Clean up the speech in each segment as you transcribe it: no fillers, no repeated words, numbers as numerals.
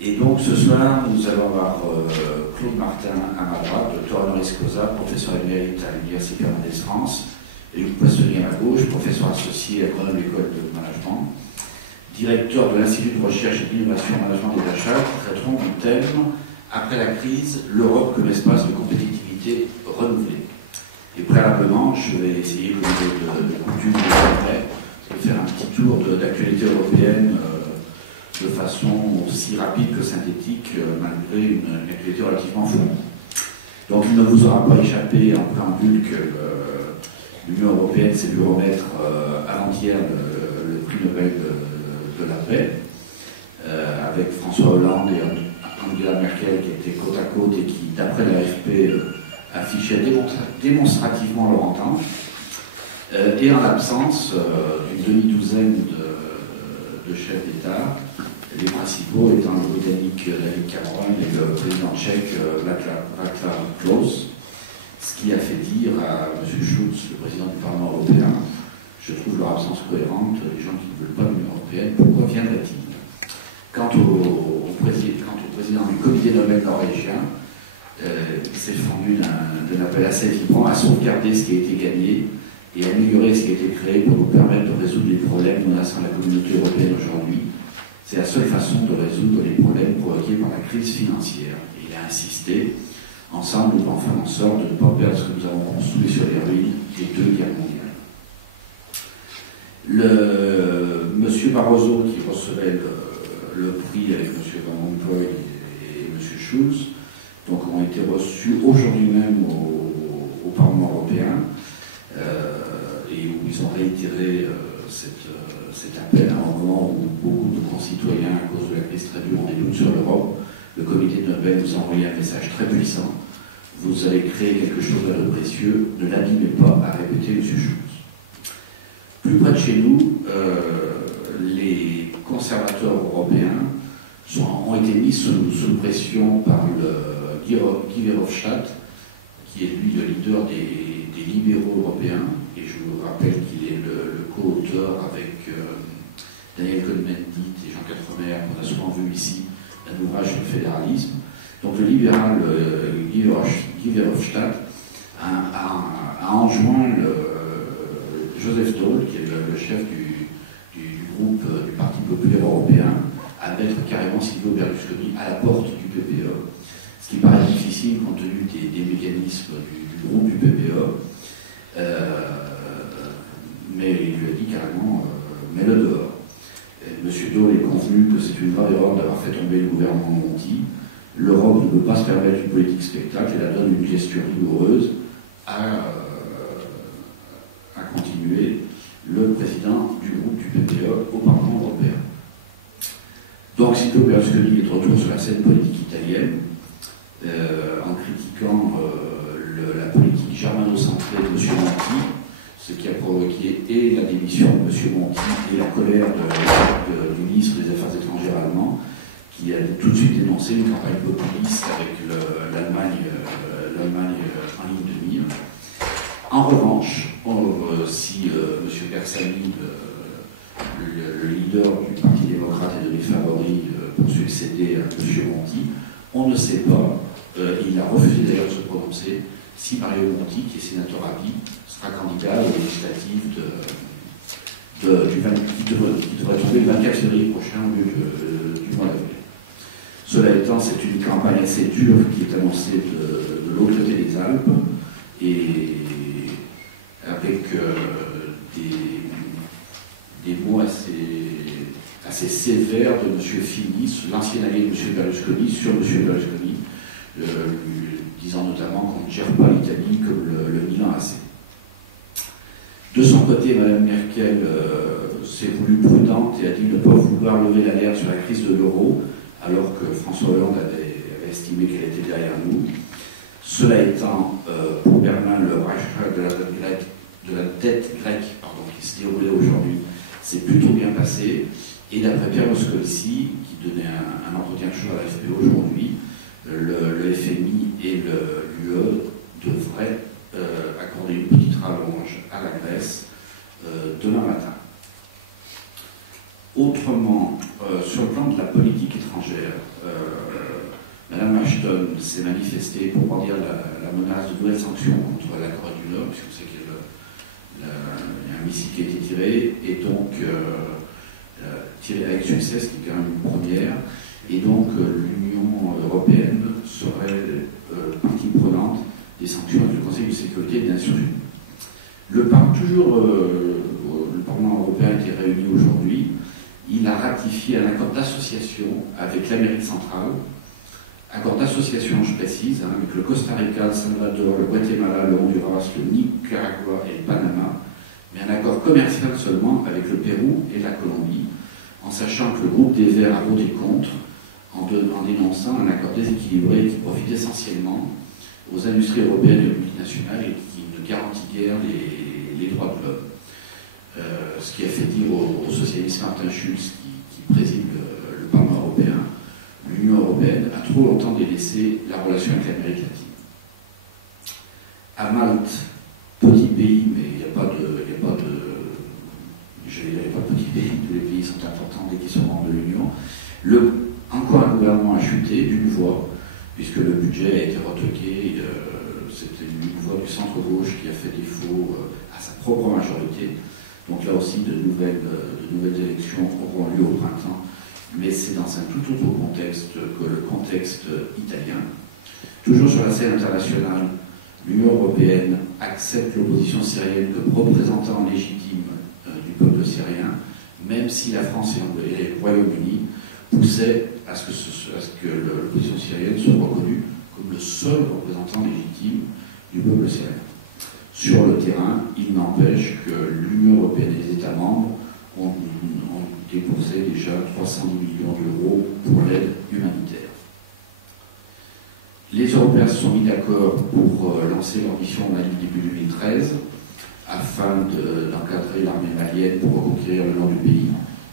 Et donc ce soir, nous allons avoir Claude Martin à ma droite, docteur honoris causa, professeur émérite à l'Université permanente France, et Luc Poissonnier à ma gauche, professeur associé à Grenoble École de Management, directeur de l'Institut de recherche et d'innovation en management des achats, qui traiteront du thème « Après la crise, l'Europe comme espace de compétitivité renouvelée ». Et préalablement, je vais essayer, de coutume de faire un petit tour d'actualité européenne de façon aussi rapide que synthétique, malgré une actualité relativement fournie. Donc il ne vous aura pas échappé en préambule que l'Union européenne s'est vu remettre avant-hier le prix Nobel de la paix, avec François Hollande et Angela Merkel qui étaient côte à côte et qui, d'après l'AFP, affichaient démonstrativement leur entente, et en l'absence d'une demi-douzaine de chefs d'État, les principaux étant le Britannique David Cameron et le président tchèque Václav Klaus, ce qui a fait dire à M. Schulz, le président du Parlement européen, je trouve leur absence cohérente, les gens qui ne veulent pas l'Union européenne, pourquoi viendraient-ils? Quant au président du comité Nobel norvégien, il s'est fendu d'un appel assez vibrant à sauvegarder ce qui a été gagné et améliorer ce qui a été créé pour nous permettre de résoudre les problèmes menaçant la communauté européenne aujourd'hui. C'est la seule façon de résoudre les problèmes provoqués par la crise financière. Et il a insisté, ensemble, nous devons faire en sorte de ne pas perdre ce que nous avons construit sur les ruines des deux guerres mondiales. M. Barroso, qui recevait le prix avec M. Van Rompuy et M. Schulz, donc ont été reçus aujourd'hui même au Parlement européen, et où ils ont réitéré cet appel à un moment où beaucoup de concitoyens, à cause de la crise très dure, ont des doutes sur l'Europe. Le comité de Nobel nous a envoyé un message très puissant. Vous avez créé quelque chose de précieux, ne l'abîmez pas, à répéter M. Schulz. Plus près de chez nous, les conservateurs européens ont été mis sous pression par Guy Verhofstadt, qui est lui le leader des libéraux européens, et je vous rappelle qu'il est le co-auteur avec Daniel Cohn-Bendit et Jean Quatremer, qu'on a souvent vu ici, un ouvrage sur le fédéralisme. Donc le libéral Guy Verhofstadt a enjoint Joseph Daul, qui est le chef du groupe du Parti populaire européen, à mettre carrément Silvio Berlusconi à la porte du PPE, ce qui paraît difficile compte tenu des mécanismes du groupe du PPE, mais il lui a dit carrément mets-le dehors. M. Daul est convenu que c'est une grave erreur d'avoir fait tomber le gouvernement Monti. L'Europe ne peut pas se permettre une politique spectacle, elle donne une gestion rigoureuse à continuer le président du groupe du PPE au Parlement européen. Donc Silvio Berlusconi est de retour sur la scène politique italienne, en critiquant la politique germano-centrée de M. Monti, ce qui a provoqué et la démission de M. Monti et la colère du ministre des Affaires étrangères allemand, qui a tout de suite dénoncé une campagne populiste avec l'Allemagne en ligne de mire. En revanche, si M. Bersani, le leader du Parti démocrate, est donné favori pour succéder à M. Monti, on ne sait pas, il a refusé d'ailleurs de se prononcer, si Mario Monti, qui est sénateur à vie, sera candidat aux législatives qui devrait tomber le 24 février prochain au lieu du mois d'avril. Cela étant, c'est une campagne assez dure qui est annoncée de l'autre côté des Alpes, et avec des mots assez sévères de M. Fini, l'ancien allié de M. Berlusconi, sur M. Berlusconi, disant notamment qu'on ne gère pas l'Italie comme le Milan AC. De son côté, Mme Merkel s'est voulue prudente et a dit ne pas vouloir lever l'alerte sur la crise de l'euro, alors que François Hollande avait estimé qu'elle était derrière nous. Cela étant, pour Berlin, le rachat de la dette grecque qui se déroulait aujourd'hui s'est plutôt bien passé. Et d'après Pierre Moscovici, qui donnait un entretien chaud à l'AFP aujourd'hui, le FMI et l'UE devraient accorder une petite rallonge à la Grèce demain matin. Autrement, sur le plan de la politique étrangère, Washington s'est manifesté pour brandir la menace de nouvelles sanctions contre la Corée du Nord, puisque vous savez qu'il y a un missile qui a été tiré, et donc tiré avec succès, ce qui est quand même une première. Et donc l'Union européenne serait partie prenante des sanctions avec le Conseil de sécurité des Nations Unies. Le Parlement européen a été réuni aujourd'hui. Il a ratifié un accord d'association avec l'Amérique centrale. Accord d'association, je précise, avec le Costa Rica, le Salvador, le Guatemala, le Honduras, le Nicaragua et le Panama, mais un accord commercial seulement avec le Pérou et la Colombie, en sachant que le groupe des Verts a voté contre, en dénonçant un accord déséquilibré qui profite essentiellement aux industries européennes et aux multinationales et qui ne garantit guère les droits de l'homme. Ce qui a fait dire au socialiste Martin Schulz, qui préside le Parlement européen, l'Union européenne a trop longtemps délaissé la relation avec l'Amérique latine. À Malte, petit pays, mais il n'y a pas de petit pays, tous les pays sont importants dès qu'ils sont membres de l'Union. Encore un gouvernement a chuté d'une voix, puisque le budget a été retoqué. C'était une voix du centre-gauche qui a fait défaut à sa propre majorité. Donc là aussi, de nouvelles élections auront lieu au printemps, mais c'est dans un tout autre contexte que le contexte italien. Toujours sur la scène internationale, l'Union européenne accepte l'opposition syrienne comme représentant légitime du peuple syrien, même si la France et le Royaume-Uni poussaient à ce que l'opposition syrienne soit reconnue comme le seul représentant légitime du peuple syrien. Sur le terrain, il n'empêche que l'Union européenne et les États membres ont déposé déjà 310 millions d'euros pour l'aide humanitaire. Les Européens se sont mis d'accord pour lancer leur mission au Mali début 2013, afin d'encadrer l'armée malienne pour reconquérir le nord du pays,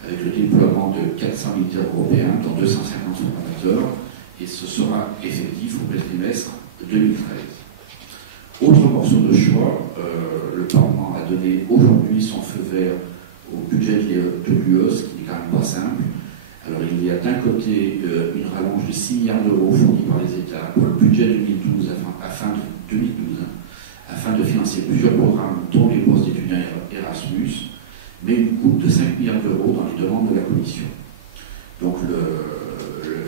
avec le déploiement de 400 militaires européens, dont 250 formateurs, et ce sera effectif au trimestre 2013. Autre morceau de choix, le Parlement a donné aujourd'hui son feu vert au budget de l'UE, ce qui n'est quand même pas simple. Alors il y a d'un côté une rallonge de 6 milliards d'euros fournis par les États pour le budget 2012 afin de financer plusieurs programmes dont les bourses d'étudiants Erasmus, mais une coupe de 5 milliards d'euros dans les demandes de la Commission. Donc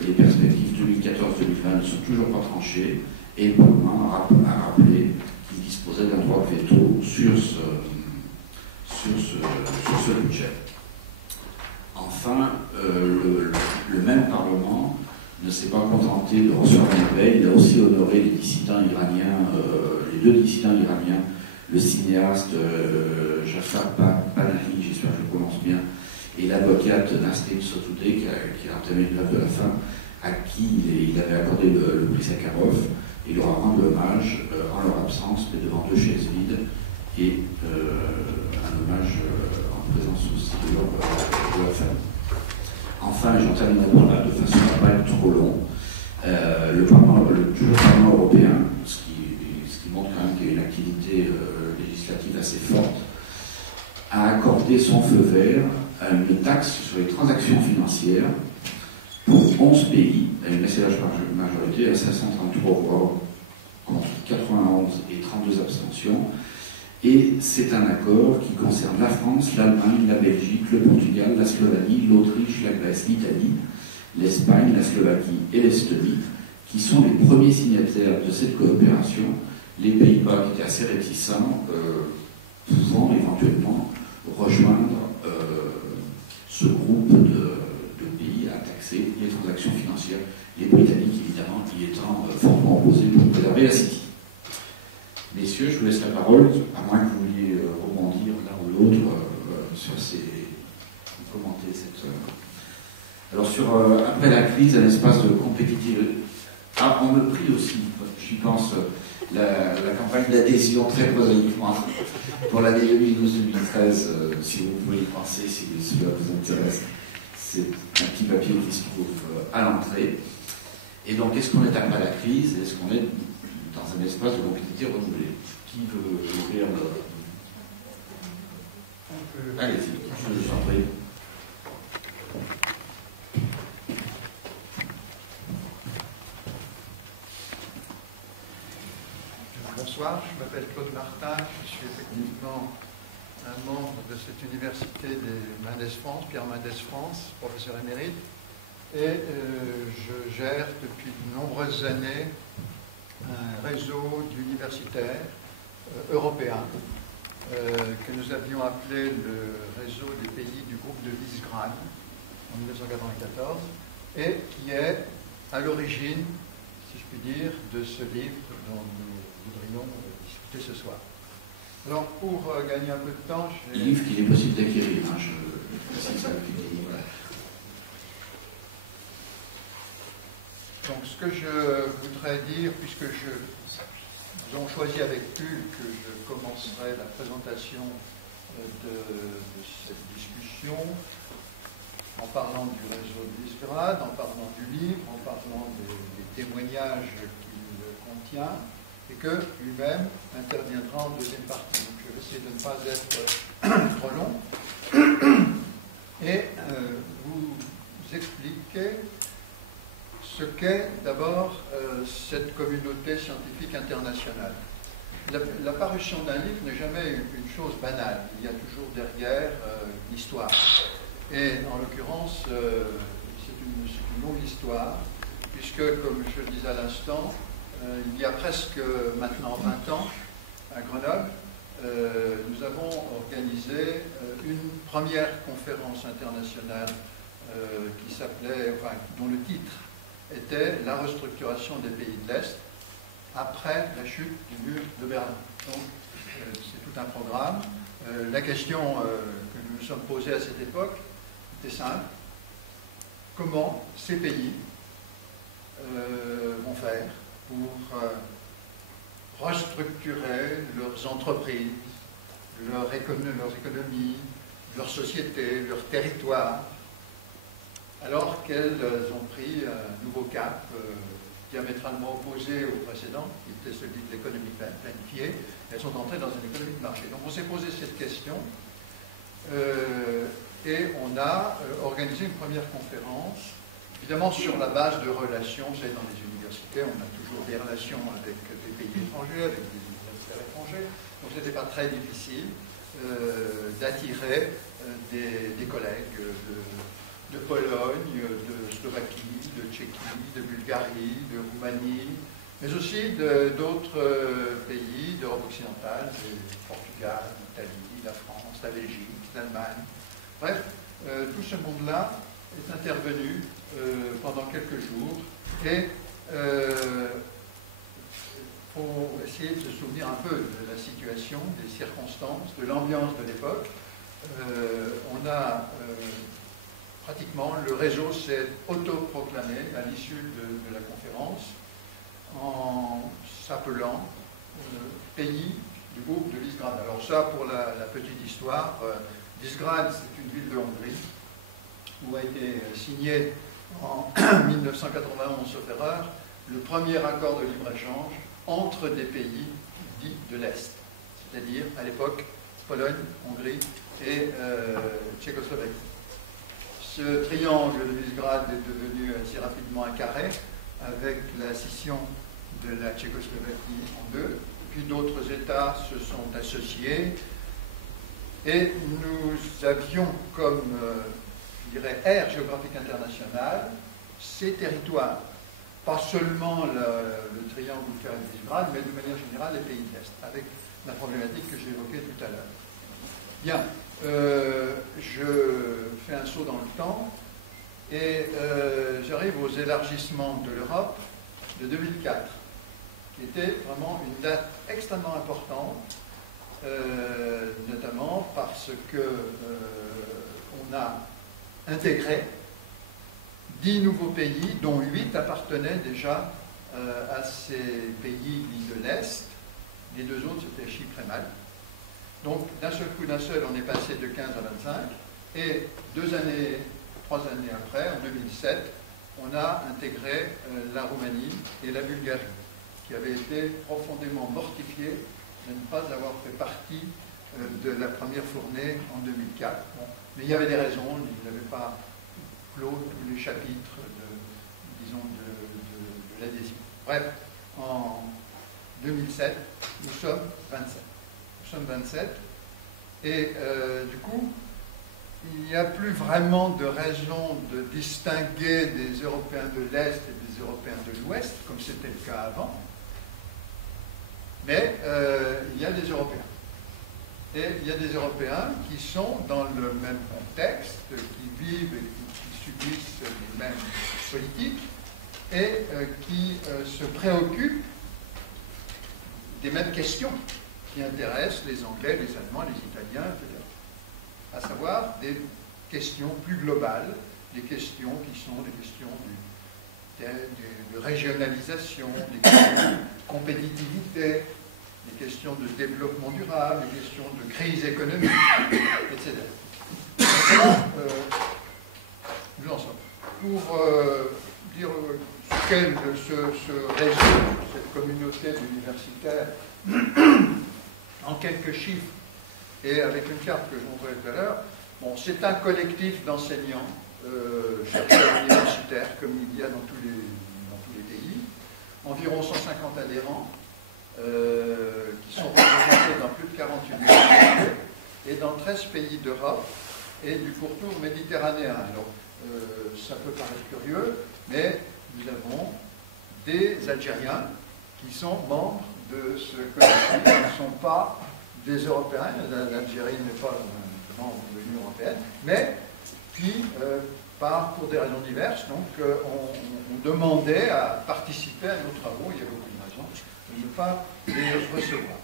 les perspectives 2014-2020 ne sont toujours pas tranchées et le Parlement a rappelé qu'il disposait d'un droit de veto sur ce budget. Enfin, le même Parlement ne s'est pas contenté de recevoir un appel, il a aussi honoré les dissidents iraniens, les deux dissidents iraniens, le cinéaste Jafar Panahi, j'espère que je le prononce bien, et l'avocate Nasrin Sotoudeh, qui a entamé une grève de la faim, à qui il avait accordé le prix Sakharov, et leur a rendu hommage en leur absence, mais devant 2 chaises vides, et un hommage en présence aussi de leur famille. Enfin, j'en terminerai par là, de façon à ne pas être trop long, le Parlement européen, ce qui montre quand même qu'il y a une activité législative assez forte, a accordé son feu vert à une taxe sur les transactions financières pour 11 pays, à une assez large majorité, à 533 voix contre 91 et 32 abstentions. Et c'est un accord qui concerne la France, l'Allemagne, la Belgique, le Portugal, la Slovénie, l'Autriche, la Grèce, l'Italie, l'Espagne, la Slovaquie et l'Estonie, qui sont les premiers signataires de cette coopération. Les Pays-Bas, qui étaient assez réticents, pouvant éventuellement rejoindre ce groupe de pays à taxer les transactions financières, les Britanniques évidemment y étant fortement opposés pour préserver la City. Messieurs, je vous laisse la parole, à moins que vous vouliez rebondir l'un ou l'autre sur commenter cette... Alors après la crise, un espace de compétitivité... Ah, on me prie aussi, j'y pense, la campagne d'adhésion très prosaïquement pour l'année 2012-2013, si vous pouvez y penser, si cela vous intéresse. C'est un petit papier qui se trouve à l'entrée. Et donc, est-ce qu'on est après la crise? Est-ce qu'on est dans un espace de compétitivité renouvelé? Qui veut ouvrir le... Allez-y, je vous en prie. Bonsoir, je m'appelle Claude Martin, je suis effectivement un membre de cette université des Mendès France, Pierre Mendès France, professeur émérite, et je gère depuis de nombreuses années un réseau d'universitaires européens que nous avions appelé le réseau des pays du groupe de Visegrad en 1994 et qui est à l'origine, si je puis dire, de ce livre dont nous voudrions discuter ce soir. Alors, pour gagner un peu de temps, j'ai... Livre qu'il est possible d'acquérir, hein, je ça depuis, voilà. Donc, ce que je voudrais dire, puisque nous avons choisi avec Pull que je commencerai la présentation de cette discussion en parlant du réseau de Visegrad, en parlant du livre, en parlant des témoignages qu'il contient, et que lui-même interviendra en deuxième partie. Donc je vais essayer de ne pas être trop long et vous expliquer ce qu'est d'abord cette communauté scientifique internationale. La parution d'un livre n'est jamais une chose banale. Il y a toujours derrière l'histoire. Et en l'occurrence, c'est une longue histoire, puisque, comme je le disais à l'instant, il y a presque maintenant 20 ans, à Grenoble, nous avons organisé une première conférence internationale qui s'appelait, enfin, dont le titre était La restructuration des pays de l'Est après la chute du mur de Berlin. Donc, c'est tout un programme. La question que nous nous sommes posée à cette époque était simple. Comment ces pays vont faire pour restructurer leurs entreprises, leur économie, leur société, leur territoire, alors qu'elles ont pris un nouveau cap diamétralement opposé au précédent, qui était celui de l'économie planifiée. Elles sont entrées dans une économie de marché. Donc on s'est posé cette question et on a organisé une première conférence, évidemment sur la base de relations. Vous savez, dans les universités, on a toujours des relations avec des pays étrangers, avec des universitaires étrangers. Donc ce n'était pas très difficile d'attirer des collègues de Pologne, de Slovaquie, de Tchéquie, de Bulgarie, de Roumanie, mais aussi d'autres pays d'Europe occidentale, du Portugal, l'Italie, la France, la Belgique, l'Allemagne. Bref, tout ce monde-là est intervenu pendant quelques jours et pour essayer de se souvenir un peu de la situation, des circonstances, de l'ambiance de l'époque. On a pratiquement, le réseau s'est autoproclamé à l'issue de la conférence en s'appelant pays du groupe de Visegrad. Alors ça, pour la petite histoire, Visegrad, c'est une ville de Hongrie où a été signé en 1991, sauf erreur, le premier accord de libre-échange entre des pays dits de l'Est, c'est-à-dire à l'époque Pologne, Hongrie et Tchécoslovaquie. Ce triangle de Visegrad est devenu assez rapidement un carré avec la scission de la Tchécoslovaquie en deux. Puis d'autres États se sont associés et nous avions comme, je dirais, aire géographique internationale ces territoires. Pas seulement le triangle de Visegrad, mais de manière générale les pays de l'Est, avec la problématique que j'ai évoquée tout à l'heure. Bien. Je fais un saut dans le temps et j'arrive aux élargissements de l'Europe de 2004, qui était vraiment une date extrêmement importante, notamment parce que on a intégré 10 nouveaux pays, dont 8 appartenaient déjà à ces pays dits de l'Est. Les deux autres, c'était Chypre et Malte. Donc, d'un seul coup, on est passé de 15 à 25, et 3 années après, en 2007, on a intégré la Roumanie et la Bulgarie, qui avaient été profondément mortifiées de ne pas avoir fait partie de la première fournée en 2004. Bon, mais il y avait des raisons, ils n'avaient pas clos tous les chapitres de l'adhésion. Bref, en 2007, nous sommes 27. Nous sommes 27. Et du coup, il n'y a plus vraiment de raison de distinguer des Européens de l'Est et des Européens de l'Ouest, comme c'était le cas avant. Mais il y a des Européens. Et il y a des Européens qui sont dans le même contexte, qui vivent et qui subissent les mêmes politiques et qui se préoccupent des mêmes questions qui intéressent les Anglais, les Allemands, les Italiens, etc. À savoir des questions plus globales, des questions qui sont des questions de régionalisation, des questions de compétitivité, des questions de développement durable, des questions de crise économique, etc. Nous en sommes. Pour dire ce réseau, cette communauté d'universitaires, en quelques chiffres, et avec une carte que je montrerai tout à l'heure, bon, c'est un collectif d'enseignants, chercheurs universitaires, comme il y a dans tous les pays, environ 150 adhérents, qui sont représentés dans plus de 40 universités et dans 13 pays d'Europe et du pourtour méditerranéen. Alors, ça peut paraître curieux, mais nous avons des Algériens qui sont membres de ce collectif, qui ne sont pas des Européens, l'Algérie n'est pas membre de l'Union européenne, mais qui, pour des raisons diverses, donc, on demandait à participer à nos travaux, il y a beaucoup de raisons, de ne pas les recevoir.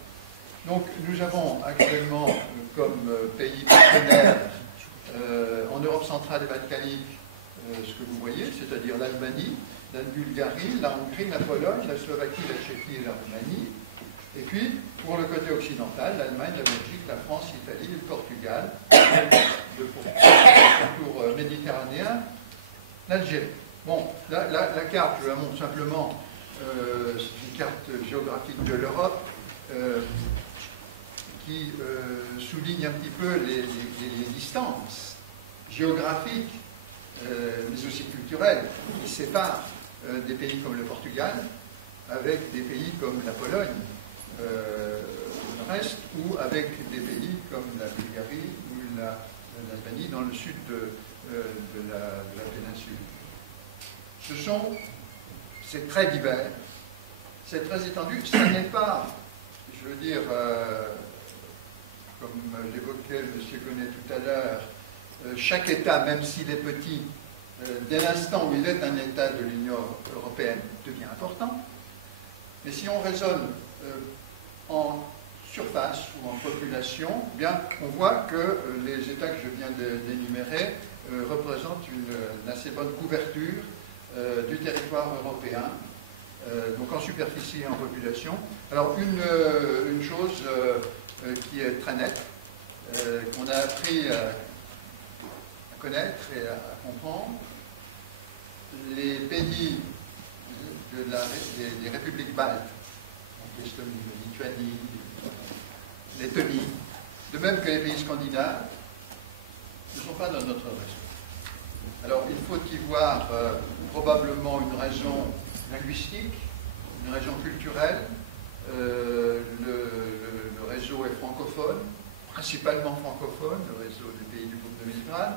Donc nous avons actuellement comme pays partenaires en Europe centrale et balkanique ce que vous voyez, c'est-à-dire l'Albanie, la Bulgarie, la Hongrie, la Pologne, la Slovaquie, la Tchéquie et la Roumanie. Et puis, pour le côté occidental, l'Allemagne, la Belgique, la France, l'Italie, le Portugal, le pourtour méditerranéen, l'Algérie. Bon, la carte, je la montre simplement, c'est une carte géographique de l'Europe qui souligne un petit peu les distances géographiques, mais aussi culturelles, qui séparent des pays comme le Portugal avec des pays comme la Pologne au nord-est, ou avec des pays comme la Bulgarie ou l'Albanie dans le sud de la péninsule. C'est très divers, c'est très étendu, ce n'est pas, je veux dire, comme l'évoquait M. Gonnet tout à l'heure, chaque État, même s'il est petit, dès l'instant où il est un État de l'Union européenne, devient important. Mais si on raisonne en surface ou en population, eh bien, on voit que les États que je viens d'énumérer représentent une assez bonne couverture du territoire européen, donc en superficie et en population. Alors, une chose qui est très nette, qu'on a appris à connaître et à comprendre, les pays des républiques baltes, l'Estonie, la Lituanie, Lettonie, de même que les pays scandinaves, ne sont pas dans notre réseau. Alors, il faut y voir probablement une raison linguistique, une raison culturelle. Le réseau est francophone, principalement francophone, le réseau des pays du groupe de Méditerranée,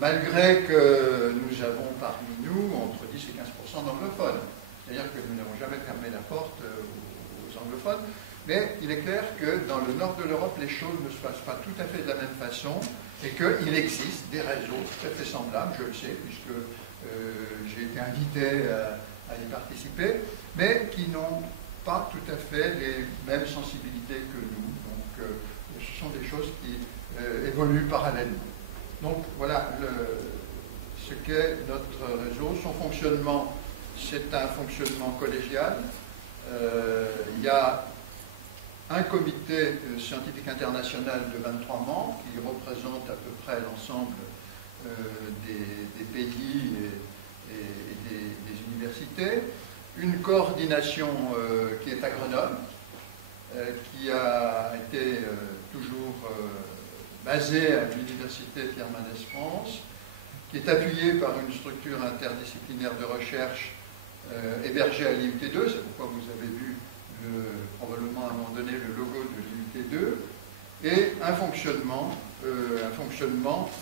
malgré que nous avons parmi nous entre 10 et 15% d'anglophones. C'est-à-dire que nous n'avons jamais fermé la porte aux anglophones, mais il est clair que dans le nord de l'Europe, les choses ne se passent pas tout à fait de la même façon et qu'il existe des réseaux tout à fait semblables, je le sais, puisque j'ai été invité à y participer, mais qui n'ont pas tout à fait les mêmes sensibilités que nous. Donc, ce sont des choses qui évoluent parallèlement. Donc, voilà ce qu'est notre réseau. Son fonctionnement, c'est un fonctionnement collégial. Il y a un comité scientifique international de 23 membres qui représente à peu près l'ensemble des pays et des universités. Une coordination qui est à Grenoble, qui a été toujours basée à l'université Pierre Mendès France, qui est appuyée par une structure interdisciplinaire de recherche hébergée à l'IUT2, c'est pourquoi vous avez vu probablement à un moment donné le logo de l'UT2, et un fonctionnement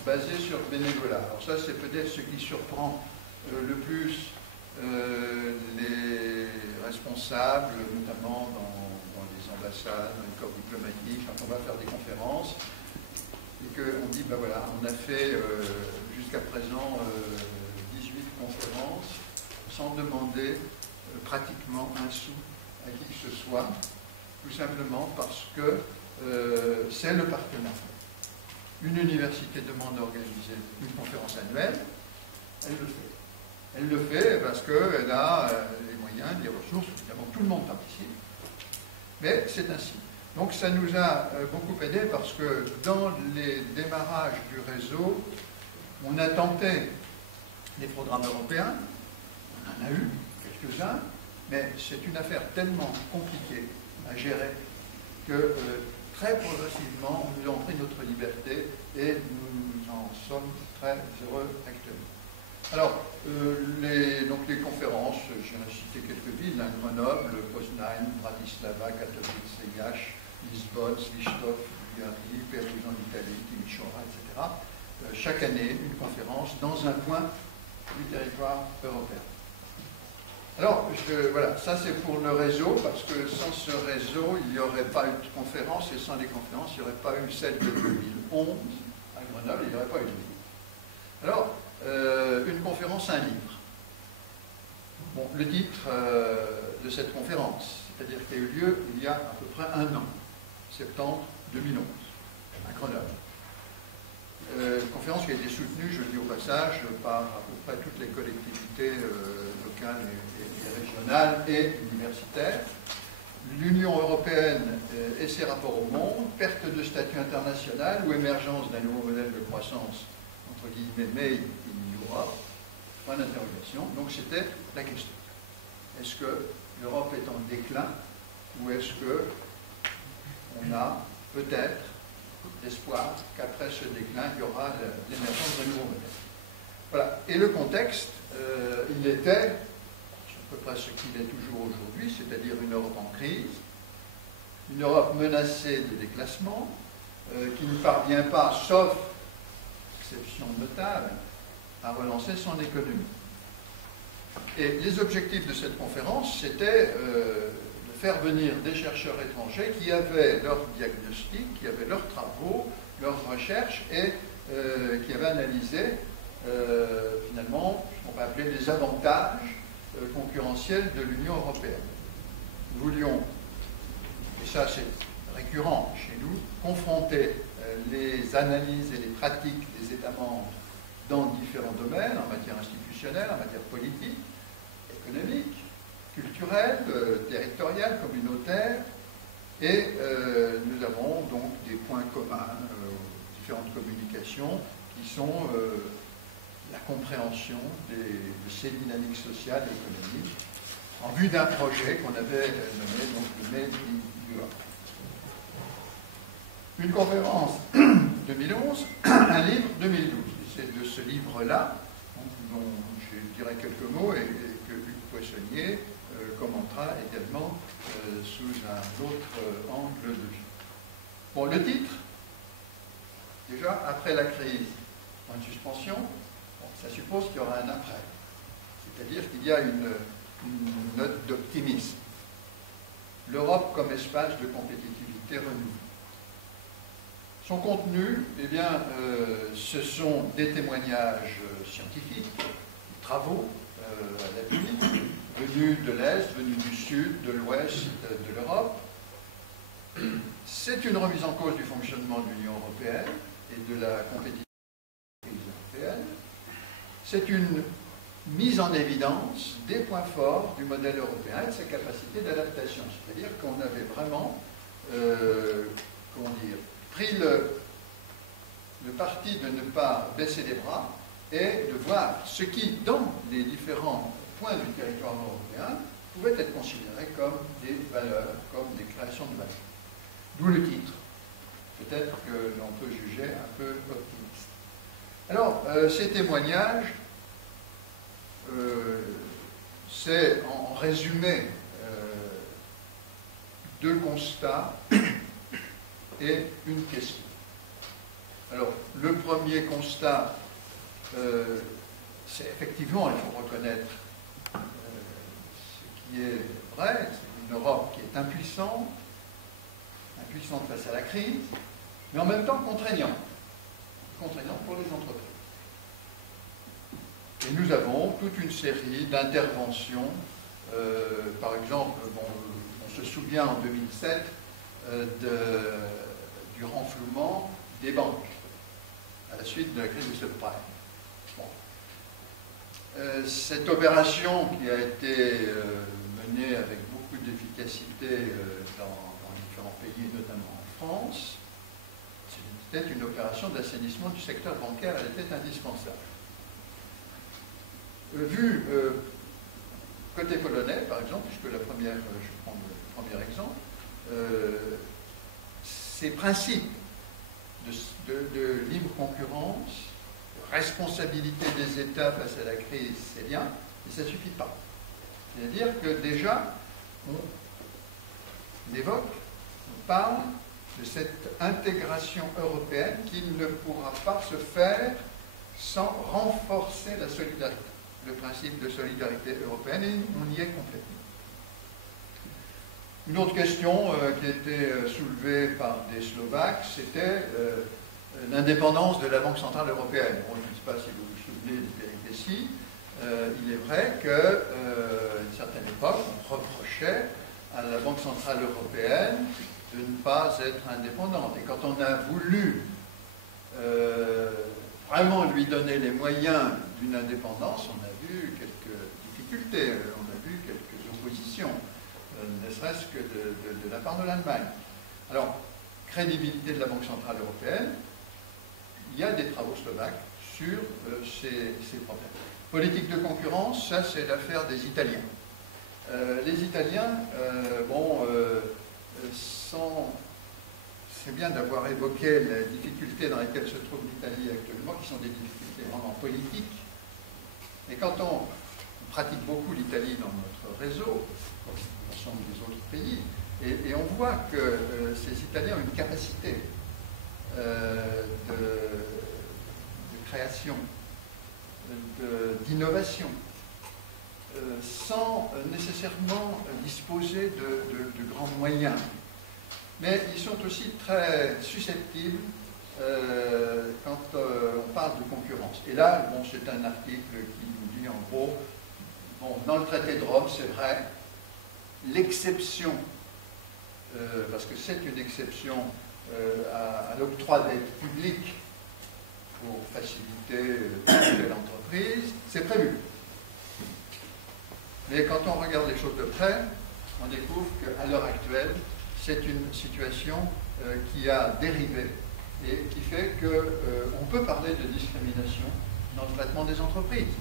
basé sur le bénévolat. Alors ça, c'est peut-être ce qui surprend le plus les responsables, notamment dans les ambassades, dans les corps diplomatiques, quand on va faire des conférences, et qu'on dit, ben voilà, on a fait jusqu'à présent 18 conférences sans demander pratiquement un sou à qui que ce soit, tout simplement parce que c'est le partenariat. Une université demande d'organiser une conférence annuelle, elle le fait. Elle le fait parce qu'elle a les moyens, les ressources, évidemment tout le monde participe, mais c'est ainsi. Donc ça nous a beaucoup aidé parce que dans les démarrages du réseau, on a tenté des programmes européens, on en a eu quelques-uns, mais c'est une affaire tellement compliquée à gérer que très progressivement, nous avons pris notre liberté et nous en sommes très heureux actuellement. Alors, donc les conférences, j'ai cité quelques villes, hein, Grenoble, Poznań, Bratislava, Katowice, Iași, Lisbonne, Świstów, Bulgarie, Pérouse en Italie, Timișoara, etc. Chaque année, une conférence dans un point du territoire européen. Alors, voilà, ça c'est pour le réseau, parce que sans ce réseau, il n'y aurait pas eu de conférence, et sans les conférences, il n'y aurait pas eu celle de 2011 à Grenoble, il n'y aurait pas eu de livre. Alors, une conférence, un livre. Bon, le titre de cette conférence, c'est-à-dire qu'il y a eu lieu il y a à peu près un an, septembre 2011, à Grenoble. Une conférence qui a été soutenue, je le dis au passage, par à peu près toutes les collectivités locales et régionales et universitaires. L'Union européenne et ses rapports au monde, perte de statut international ou émergence d'un nouveau modèle de croissance, entre guillemets, made in Europe, point d'interrogation. Donc c'était la question. Est-ce que l'Europe est en déclin ou est-ce qu'on a peut-être l'espoir qu'après ce déclin, il y aura l'émergence d'un nouveau modèle. Voilà. Et le contexte, il était, à peu près ce qu'il est toujours aujourd'hui, c'est-à-dire une Europe en crise, une Europe menacée de déclassement, qui ne parvient pas, sauf exception notable, à relancer son économie. Et les objectifs de cette conférence, c'était de faire venir des chercheurs étrangers qui avaient leur diagnostic, qui avaient leurs travaux, leurs recherches et qui avaient analysé finalement ce qu'on va appeler les avantages concurrentiels de l'Union européenne. Nous voulions, et ça c'est récurrent chez nous, confronter les analyses et les pratiques des États membres dans différents domaines, en matière institutionnelle, en matière politique, économique, culturelle, territoriale, communautaire, et nous avons donc des points communs aux différentes communications qui sont la compréhension de ces dynamiques sociales et économiques en vue d'un projet qu'on avait nommé donc, le Made in Europe. Une conférence 2011, un livre 2012. C'est de ce livre-là dont je dirai quelques mots et que Hugues Poissonnier commentera également sous un autre angle de vue. Bon, le titre, déjà, après la crise, en suspension, bon, ça suppose qu'il y aura un après. C'est-à-dire qu'il y a une note d'optimisme. L'Europe comme espace de compétitivité renouvelée. Son contenu, eh bien, ce sont des témoignages scientifiques, des travaux à l'appui, venus de l'Est, venus du Sud, de l'Ouest de l'Europe. C'est une remise en cause du fonctionnement de l'Union européenne et de la compétitivité européenne. C'est une mise en évidence des points forts du modèle européen et de sa capacité d'adaptation. C'est-à-dire qu'on avait vraiment, comment dire, pris le parti de ne pas baisser les bras et de voir ce qui, dans les différents points du territoire européen, pouvait être considéré comme des valeurs, comme des créations de valeurs. D'où le titre. Peut-être que l'on peut juger un peu optimiste. Alors, ces témoignages, c'est en résumé 2 constats et une question. Alors, le premier constat, c'est effectivement, il faut reconnaître ce qui est vrai, c'est une Europe qui est impuissante face à la crise, mais en même temps contraignante pour les entreprises. Et nous avons toute une série d'interventions. Par exemple, on se souvient en 2007 du renflouement des banques à la suite de la crise du subprime. Bon. Cette opération qui a été menée avec beaucoup d'efficacité dans différents pays, notamment en France, c'était une opération d'assainissement du secteur bancaire, elle était indispensable. Vu côté polonais, par exemple, puisque je prends le premier exemple, ces principes de libre concurrence, de responsabilité des États face à la crise, c'est bien, mais ça ne suffit pas. C'est-à-dire que déjà, on évoque, on parle de cette intégration européenne qui ne pourra pas se faire sans renforcer la solidarité, le principe de solidarité européenne, et on y est complètement. Une autre question qui a été soulevée par des Slovaques, c'était l'indépendance de la Banque Centrale Européenne. Bon, je ne sais pas si vous vous souvenez des péripéties. Il est vrai qu'à une certaine époque, on reprochait à la Banque Centrale Européenne de ne pas être indépendante. Et quand on a voulu vraiment lui donner les moyens d'une indépendance, on a vu quelques difficultés, on a vu quelques oppositions, ne serait-ce que de la part de l'Allemagne. Alors, crédibilité de la Banque Centrale Européenne, il y a des travaux slovaques sur ces problèmes. Politique de concurrence, ça c'est l'affaire des Italiens. Les Italiens, c'est bien d'avoir évoqué les difficultés dans lesquelles se trouve l'Italie actuellement, qui sont des difficultés vraiment politiques. Et quand on pratique beaucoup l'Italie dans notre réseau, comme l'ensemble des autres pays, et on voit que ces Italiens ont une capacité de création, d'innovation, sans nécessairement disposer de grands moyens. Mais ils sont aussi très susceptibles quand on parle de concurrence. Et là, bon, c'est un article qui nous dit en gros, bon, dans le traité de Rome, c'est vrai, l'exception, parce que c'est une exception à l'octroi d'aides publiques pour faciliter l'entreprise, c'est prévu. Mais quand on regarde les choses de près, on découvre qu'à l'heure actuelle, c'est une situation qui a dérivé et qui fait qu'on peut parler de discrimination dans le traitement des entreprises,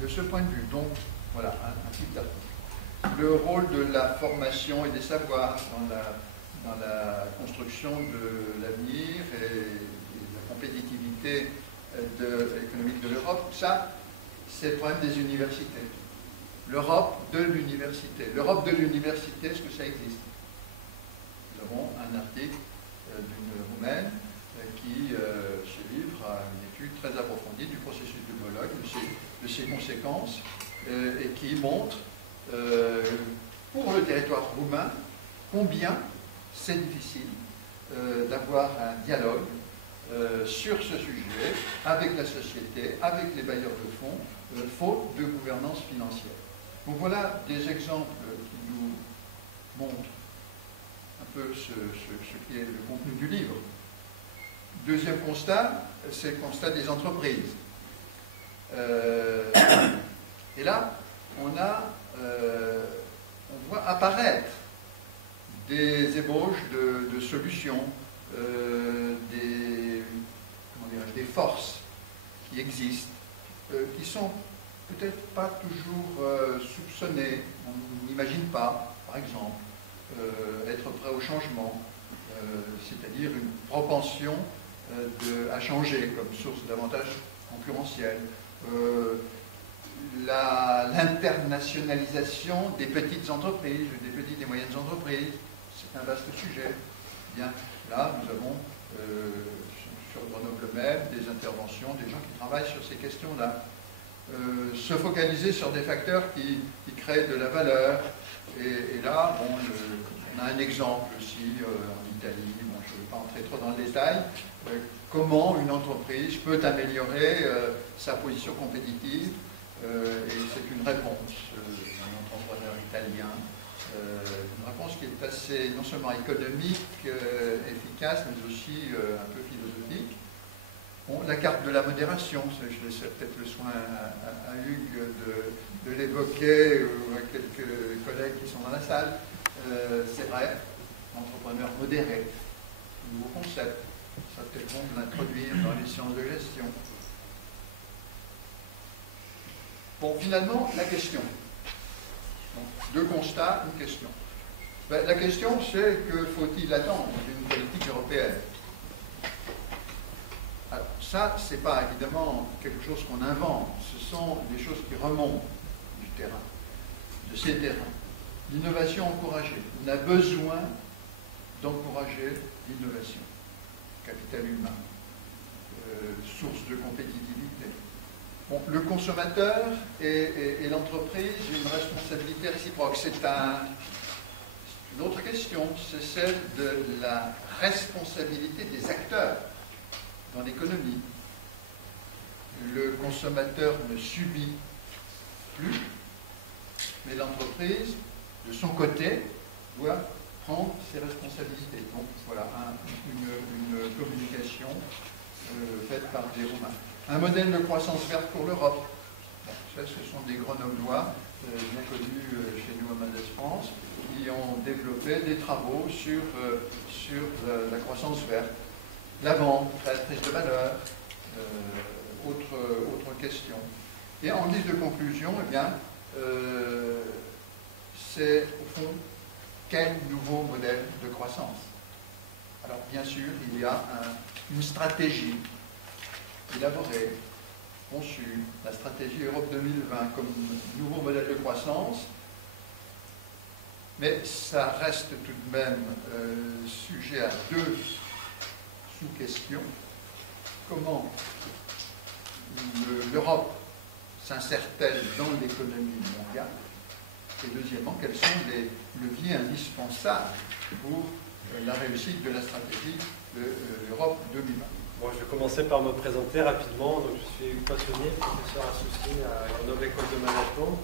de ce point de vue. Donc, voilà, un petit article. Le rôle de la formation et des savoirs dans la construction de l'avenir et de la compétitivité économique de l'Europe, ça, c'est le problème des universités. L'Europe de l'université. L'Europe de l'université, est-ce que ça existe? Nous avons un article d'une Roumaine qui se livre à une étude très approfondie du processus de Bologne, de ses conséquences, et qui montre pour le territoire roumain combien c'est difficile d'avoir un dialogue sur ce sujet avec la société, avec les bailleurs de fonds, faute de gouvernance financière. Donc voilà des exemples qui nous montrent un peu ce qui est le contenu du livre. Deuxième constat, c'est le constat des entreprises. Et là, on voit apparaître des ébauches de solutions, des forces qui existent, qui sont peut-être pas toujours soupçonnées. On n'imagine pas, par exemple, être prêt au changement, c'est-à-dire une propension à changer comme source d'avantages concurrentiels. L'internationalisation des petites entreprises, des petites et moyennes entreprises, c'est un vaste sujet. Bien, là, nous avons sur Grenoble même des interventions, des gens qui travaillent sur ces questions-là. Se focaliser sur des facteurs qui créent de la valeur. Et là, bon, on a un exemple aussi en Italie, bon, je ne vais pas entrer trop dans le détail, comment une entreprise peut améliorer sa position compétitive, et c'est une réponse d'un entrepreneur italien, une réponse qui est assez non seulement économique, efficace, mais aussi un peu philosophique. Bon, la carte de la modération, je laisserai peut-être le soin à Hugues de l'évoquer, ou à quelques collègues qui sont dans la salle. C'est vrai, entrepreneur modéré, nouveau concept, ça peut-être bon de l'introduire dans les sciences de gestion. Bon, finalement, la question. Donc, deux constats, une question. Ben, la question, c'est que faut-il attendre d'une politique européenne? Alors, ça, ce n'est pas évidemment quelque chose qu'on invente, ce sont des choses qui remontent du terrain, de ces terrains. L'innovation encouragée. On a besoin d'encourager l'innovation. Capital humain, source de compétitivité. Bon, le consommateur et l'entreprise ont une responsabilité réciproque. C'est une autre question, c'est celle de la responsabilité des acteurs dans l'économie. Le consommateur ne subit plus, mais l'entreprise, de son côté, doit prendre ses responsabilités. Donc voilà, une communication faite par des Romains. Un modèle de croissance verte pour l'Europe. Bon, ça, ce sont des Grenoblois, bien connus chez nous à Mendes France, qui ont développé des travaux sur la croissance verte. La vente, créatrice de valeur, autre question. Et en guise de conclusion, eh bien, c'est au fond quel nouveau modèle de croissance. Alors bien sûr, il y a une stratégie élaborée, conçue, la stratégie Europe 2020 comme nouveau modèle de croissance, mais ça reste tout de même sujet à deux sous-questions. Comment l'Europe s'insère-t-elle dans l'économie mondiale? Et deuxièmement, quels sont les leviers indispensables pour la réussite de la stratégie de l'Europe 2020? Bon, je vais commencer par me présenter rapidement. Donc, je suis passionné, professeur associé à Grenoble École de Management,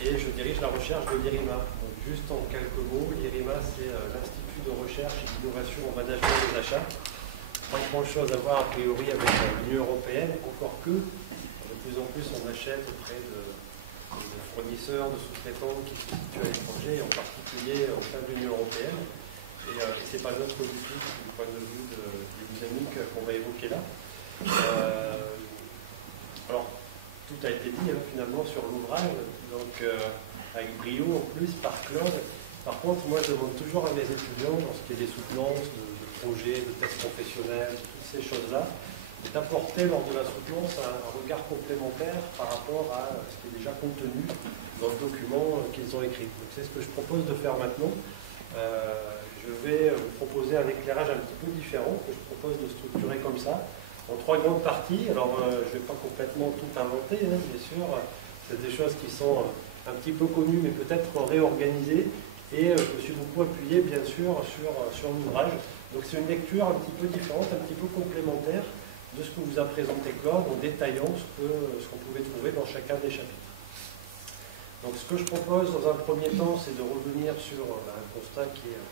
et je dirige la recherche de l'IRIMA. Donc, juste en quelques mots, l'IRIMA, c'est l'Institut de recherche et d'innovation en management des achats. Pas grand-chose à voir a priori avec l'Union européenne, encore que de plus en plus on achète auprès de fournisseurs, de sous-traitants qui se situent à l'étranger, en particulier au sein de l'Union européenne. Et ce n'est pas notre du tout, du point de vue des dynamiques qu'on va évoquer là. Alors, tout a été dit finalement sur l'ouvrage, donc avec brio en plus, par Claude. Par contre, moi je demande toujours à mes étudiants, lorsqu'il y a des soutenances de projets, de tests professionnels, toutes ces choses-là, d'apporter lors de la soutenance un regard complémentaire par rapport à ce qui est déjà contenu dans le document qu'ils ont écrit. Donc c'est ce que je propose de faire maintenant. Je vais vous proposer un éclairage un petit peu différent, que je propose de structurer comme ça, en trois grandes parties. Alors je ne vais pas complètement tout inventer, bien sûr, c'est des choses qui sont un petit peu connues, mais peut-être réorganisées, et je me suis beaucoup appuyé, bien sûr, sur l'ouvrage. Donc c'est une lecture un petit peu différente, un petit peu complémentaire de ce que vous a présenté Claude, en détaillant ce qu'on pouvait trouver dans chacun des chapitres. Donc ce que je propose dans un premier temps, c'est de revenir sur un constat qui est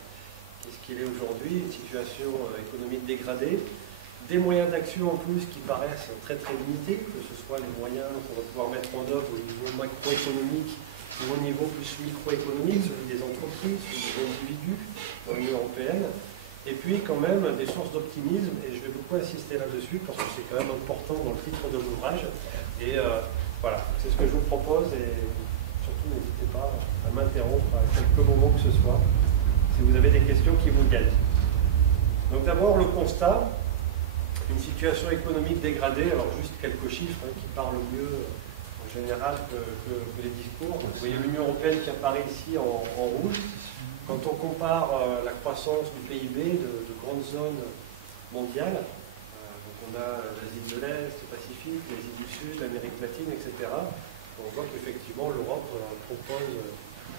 ce qu'il est aujourd'hui, une situation économique dégradée, des moyens d'action en plus qui paraissent très très limités, que ce soit les moyens qu'on va pouvoir mettre en œuvre au niveau macroéconomique ou au niveau plus microéconomique, celui des entreprises, celui des individus dans l'Union européenne. Et puis quand même des sources d'optimisme, et je vais beaucoup insister là-dessus parce que c'est quand même important dans le titre de l'ouvrage. Et voilà, c'est ce que je vous propose, et surtout n'hésitez pas à m'interrompre à quelques moments que ce soit, si vous avez des questions qui vous viennent. Donc d'abord le constat, une situation économique dégradée, alors juste quelques chiffres qui parlent mieux en général que les discours. Donc, vous voyez l'Union européenne qui apparaît ici en rouge. Quand on compare la croissance du PIB de grandes zones mondiales, donc on a l'Asie de l'Est, le Pacifique, l'Asie du Sud, l'Amérique latine, etc., on voit qu'effectivement l'Europe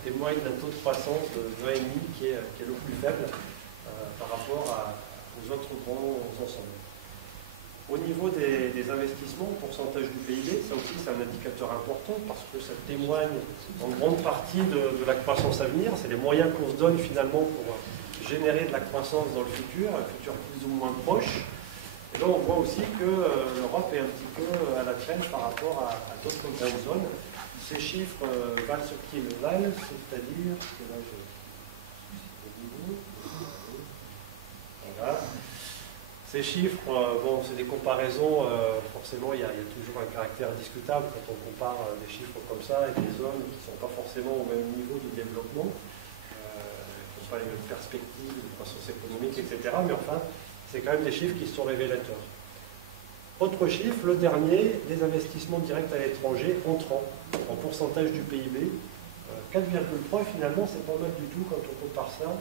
témoigne d'un taux de croissance de 1,5 qui est le plus faible par rapport aux autres grands ensembles. Au niveau des investissements, pourcentage du PIB, ça aussi c'est un indicateur important parce que ça témoigne en grande partie de la croissance à venir. C'est les moyens qu'on se donne finalement pour générer de la croissance dans le futur, un futur plus ou moins proche. Et là on voit aussi que l'Europe est un petit peu à la traîne par rapport à d'autres grandes zones. Ces chiffres valent ce qu'ils valent, c'est-à-dire que là voilà. Ces chiffres, bon, c'est des comparaisons, forcément il y a toujours un caractère discutable quand on compare des chiffres comme ça avec des zones qui ne sont pas forcément au même niveau de développement, qui n'ont pas les mêmes perspectives de croissance économique, etc. Mais enfin, c'est quand même des chiffres qui sont révélateurs. Autre chiffre, le dernier, les investissements directs à l'étranger entrant en pourcentage du PIB. 4,3 finalement, c'est pas mal du tout quand on compare ça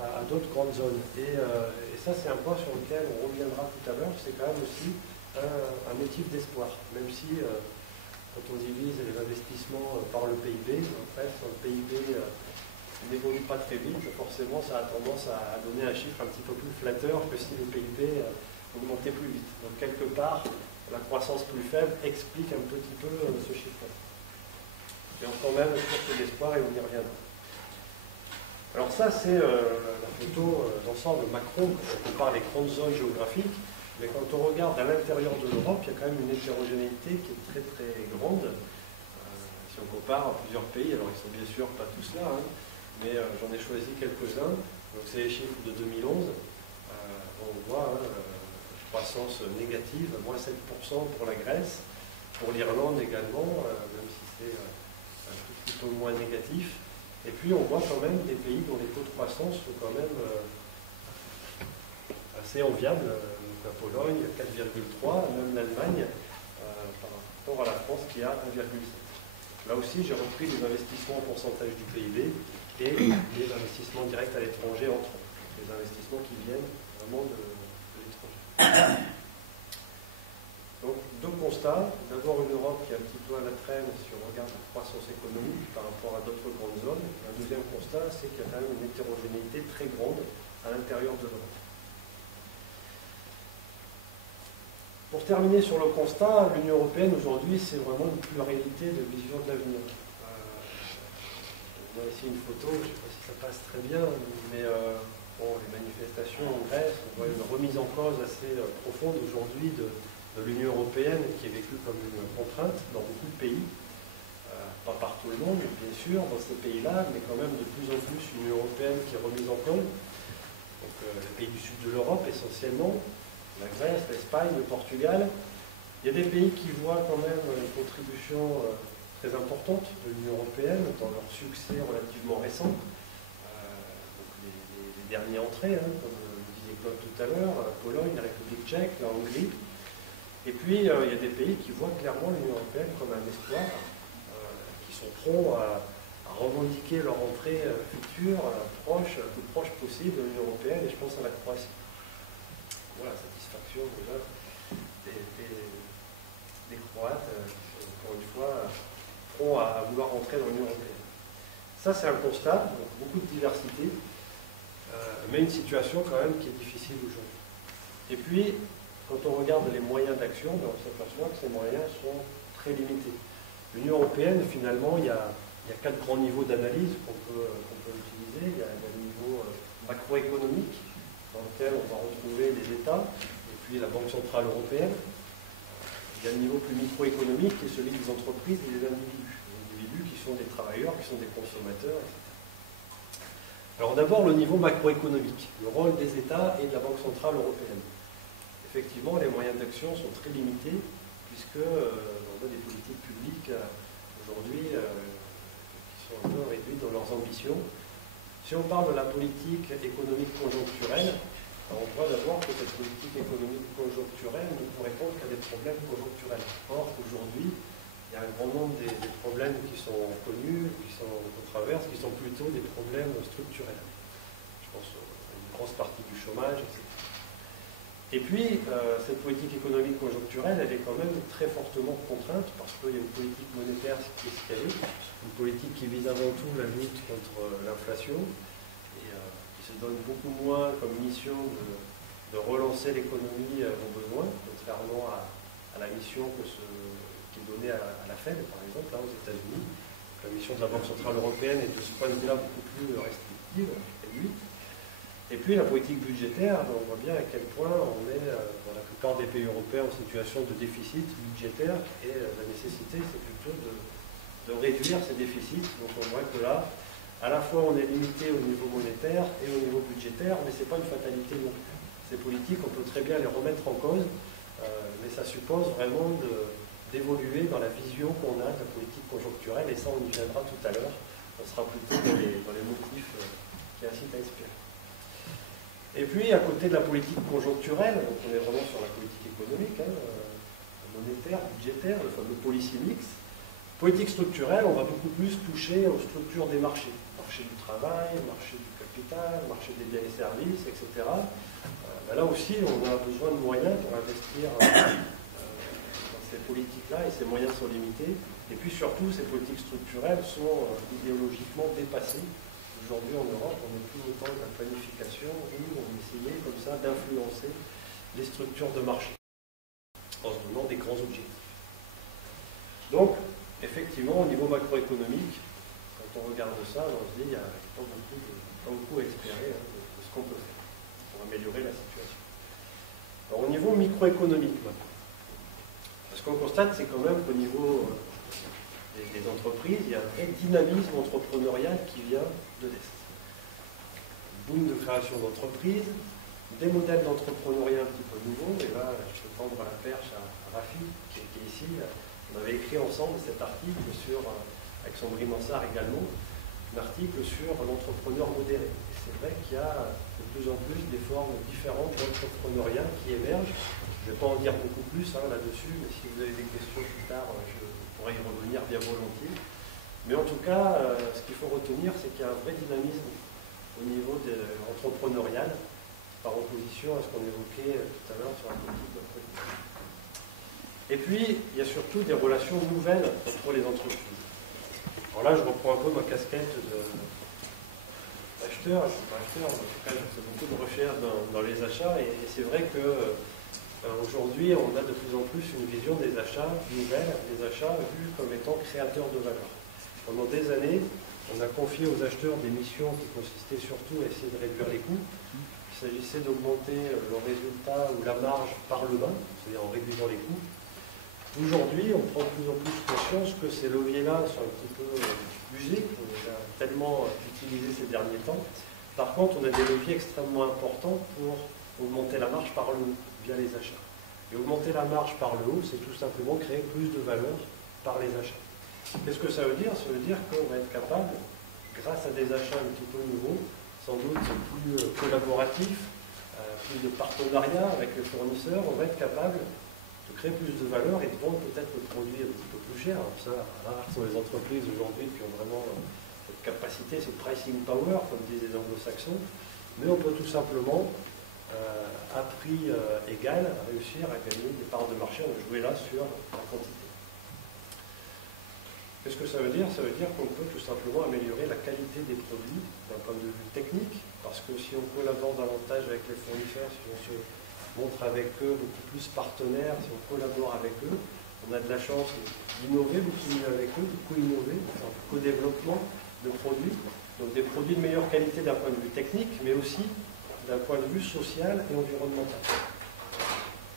à d'autres grandes zones. Et ça, c'est un point sur lequel on reviendra tout à l'heure. C'est quand même aussi un motif d'espoir. Même si, quand on divise les investissements par le PIB, en fait, le PIB n'évolue pas très vite, forcément, ça a tendance à donner un chiffre un petit peu plus flatteur que si le PIB augmentait plus vite. Donc, quelque part, la croissance plus faible explique un petit peu ce chiffre-là. Et quand même une sorte d'espoir et on y reviendra. Alors ça, c'est la photo d'ensemble macro, on compare les grandes zones géographiques, mais quand on regarde à l'intérieur de l'Europe, il y a quand même une hétérogénéité qui est très très grande. Si on compare à plusieurs pays, alors ils sont bien sûr pas tous là, hein, mais j'en ai choisi quelques-uns. Donc c'est les chiffres de 2011. On voit croissance négative, moins 7% pour la Grèce, pour l'Irlande également, même si c'est un tout petit peu moins négatif. Et puis on voit quand même des pays dont les taux de croissance sont quand même assez enviables. Donc la Pologne, 4,3, même l'Allemagne, par rapport à la France qui a 1,7. Là aussi, j'ai repris les investissements en pourcentage du PIB et les investissements directs à l'étranger entre eux. Les investissements qui viennent vraiment de l'étranger. Donc, deux constats. D'abord, une Europe qui est un petit peu à la traîne si on regarde la croissance économique par rapport à d'autres grandes zones. Et un deuxième constat, c'est qu'il y a quand même une hétérogénéité très grande à l'intérieur de l'Europe. Pour terminer sur le constat, l'Union européenne aujourd'hui, c'est vraiment une pluralité de visions de l'avenir. On a ici une photo, je ne sais pas si ça passe très bien, mais bon, les manifestations en Grèce, on voit une remise en cause assez profonde aujourd'hui de l'Union européenne qui est vécue comme une contrainte dans beaucoup de pays, pas par tout le monde, bien sûr, dans ces pays-là, mais quand même de plus en plus une Union européenne qui est remise en cause. Donc les pays du sud de l'Europe essentiellement, la Grèce, l'Espagne, le Portugal. Il y a des pays qui voient quand même une contribution très importante de l'Union européenne dans leur succès relativement récent. Donc les derniers entrées, hein, comme le disait Claude tout à l'heure, la Pologne, la République tchèque, la Hongrie. Et puis, il y a des pays qui voient clairement l'Union européenne comme un espoir, qui sont prompts à revendiquer leur entrée future, la plus proche possible de l'Union européenne, et je pense à la Croatie. Voilà, satisfaction déjà des Croates, qui sont encore une fois prompts à vouloir entrer dans l'Union européenne. Ça, c'est un constat, donc beaucoup de diversité, mais une situation quand même qui est difficile aujourd'hui. Et puis, quand on regarde les moyens d'action, on s'aperçoit que ces moyens sont très limités. L'Union européenne, finalement, il y a 4 grands niveaux d'analyse qu'on peut utiliser. Il y a le niveau macroéconomique, dans lequel on va retrouver les États, et puis la Banque centrale européenne. Il y a le niveau plus microéconomique, qui est celui des entreprises et des individus. Les individus qui sont des travailleurs, qui sont des consommateurs, etc. Alors d'abord, le niveau macroéconomique, le rôle des États et de la Banque centrale européenne. Effectivement, les moyens d'action sont très limités, puisque on a des politiques publiques aujourd'hui qui sont un peu réduites dans leurs ambitions. Si on parle de la politique économique conjoncturelle, on voit d'abord que cette politique économique conjoncturelle ne peut répondre qu'à des problèmes conjoncturels. Or, aujourd'hui, il y y a un grand nombre des problèmes qui sont connus, qu'on traverse, qui sont plutôt des problèmes structurels. Je pense à une grosse partie du chômage, etc. Et puis, cette politique économique conjoncturelle, elle est quand même très fortement contrainte parce qu'il y a une politique monétaire qui est ce qu'elle est, une politique qui vise avant tout la lutte contre l'inflation et qui se donne beaucoup moins comme mission de relancer l'économie aux besoins, contrairement à la mission qui est donnée à la Fed, par exemple, là, aux États-Unis. La mission de la Banque Centrale Européenne est de ce point de vue-là beaucoup plus restrictive, réduite. Et puis la politique budgétaire, on voit bien à quel point on est dans la plupart des pays européens en situation de déficit budgétaire et la nécessité c'est plutôt de réduire ces déficits. Donc on voit que là, à la fois on est limité au niveau monétaire et au niveau budgétaire, mais ce n'est pas une fatalité non plus. Ces politiques, on peut très bien les remettre en cause, mais ça suppose vraiment d'évoluer dans la vision qu'on a de la politique conjoncturelle, et ça on y viendra tout à l'heure. On sera plutôt dans les motifs qui incitent à espérer. Et puis, à côté de la politique conjoncturelle, donc on est vraiment sur la politique économique, monétaire, budgétaire, le fameux policy mix. Politique structurelle, on va beaucoup plus toucher aux structures des marchés. Marché du travail, marché du capital, marché des biens et services, etc. Là aussi, on a besoin de moyens pour investir dans ces politiques-là, et ces moyens sont limités. Et puis surtout, ces politiques structurelles sont idéologiquement dépassées. Aujourd'hui en Europe, on n'est plus autant de la planification où on essayait comme ça d'influencer les structures de marché en se donnant des grands objectifs. Donc, effectivement, au niveau macroéconomique, quand on regarde ça, on se dit qu'il n'y a pas beaucoup à espérer de ce qu'on peut faire pour améliorer la situation. Alors, au niveau microéconomique maintenant, ce qu'on constate, c'est quand même qu'au niveau des entreprises, il y a un vrai dynamisme entrepreneurial qui vient de l'Est. Boom de création d'entreprises, des modèles d'entrepreneuriat un petit peu nouveaux, et là, je vais tendre la perche à Rafi, qui est ici. On avait écrit ensemble cet article avec Sandrine Mansart également, un article sur l'entrepreneur modéré. Et c'est vrai qu'il y a de plus en plus des formes différentes d'entrepreneuriat qui émergent. Je ne vais pas en dire beaucoup plus là-dessus, mais si vous avez des questions plus tard, je pourrais y revenir bien volontiers. Mais en tout cas, ce qu'il faut retenir, c'est qu'il y a un vrai dynamisme au niveau entrepreneurial, par opposition à ce qu'on évoquait tout à l'heure sur la politique macroéconomique. Et puis, il y a surtout des relations nouvelles entre les entreprises. Alors là, je reprends un peu ma casquette d'acheteur. Je ne suis pas acheteur, mais en tout cas, je fais beaucoup de recherches dans les achats, et c'est vrai que aujourd'hui, on a de plus en plus une vision des achats nouvelles, des achats vus comme étant créateurs de valeur. Pendant des années, on a confié aux acheteurs des missions qui consistaient surtout à essayer de réduire les coûts. Il s'agissait d'augmenter le résultat ou la marge par le bas, c'est-à-dire en réduisant les coûts. Aujourd'hui, on prend de plus en plus conscience que ces leviers-là sont un petit peu usés, on les a tellement utilisés ces derniers temps. Par contre, on a des leviers extrêmement importants pour augmenter la marge par le haut, via les achats. Et augmenter la marge par le haut, c'est tout simplement créer plus de valeur par les achats. Qu'est-ce que ça veut dire? Ça veut dire qu'on va être capable, grâce à des achats un petit peu nouveaux, sans doute plus collaboratifs, plus de partenariat avec les fournisseurs, on va être capable de créer plus de valeur et de vendre peut-être le produit un petit peu plus cher. Alors ça, rares sont les entreprises aujourd'hui qui ont vraiment cette capacité, ce pricing power, comme disent les anglo-saxons, mais on peut tout simplement, à prix égal, réussir à gagner des parts de marché. On va jouer là sur la quantité. Qu'est-ce que ça veut dire? Ça veut dire qu'on peut tout simplement améliorer la qualité des produits d'un point de vue technique, parce que si on collabore davantage avec les fournisseurs, si on se montre avec eux beaucoup plus partenaires, si on collabore avec eux, on a de la chance d'innover beaucoup mieux avec eux, de co-innover, enfin, co-développement de produits, donc des produits de meilleure qualité d'un point de vue technique, mais aussi d'un point de vue social et environnemental.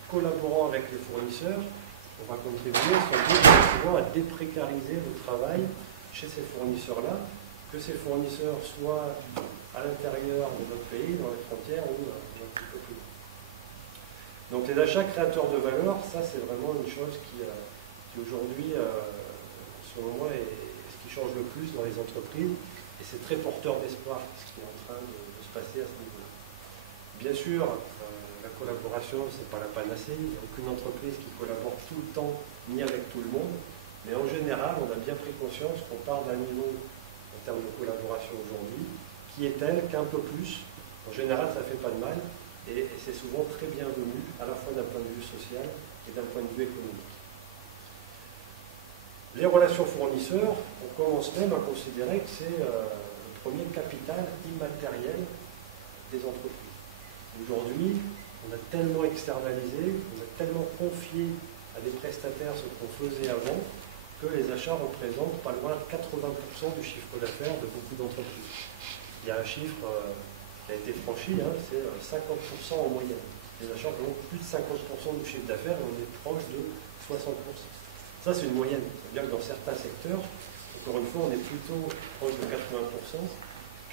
Collaborant avec les fournisseurs, on va contribuer souvent à déprécariser le travail chez ces fournisseurs-là, que ces fournisseurs soient à l'intérieur de notre pays, dans les frontières, ou un petit peu plus loin. Donc les achats créateurs de valeur, ça c'est vraiment une chose qui aujourd'hui, selon moi, est ce qui change le plus dans les entreprises, et c'est très porteur d'espoir ce qui est en train de se passer à ce niveau-là. Bien sûr, la collaboration, ce n'est pas la panacée. Il n'y a aucune entreprise qui collabore tout le temps, ni avec tout le monde. Mais en général, on a bien pris conscience qu'on part d'un niveau, en termes de collaboration aujourd'hui, qui est tel qu'un peu plus, en général, ça ne fait pas de mal, et c'est souvent très bienvenu, à la fois d'un point de vue social et d'un point de vue économique. Les relations fournisseurs, on commence même à considérer que c'est le premier capital immatériel des entreprises. Aujourd'hui, on a tellement externalisé, on a tellement confié à des prestataires ce qu'on faisait avant, que les achats représentent pas loin de 80% du chiffre d'affaires de beaucoup d'entreprises. Il y a un chiffre qui a été franchi, hein, c'est 50% en moyenne. Les achats représentent plus de 50% du chiffre d'affaires et on est proche de 60%. Ça, c'est une moyenne. C'est-à-dire que dans certains secteurs, encore une fois, on est plutôt proche de 80%,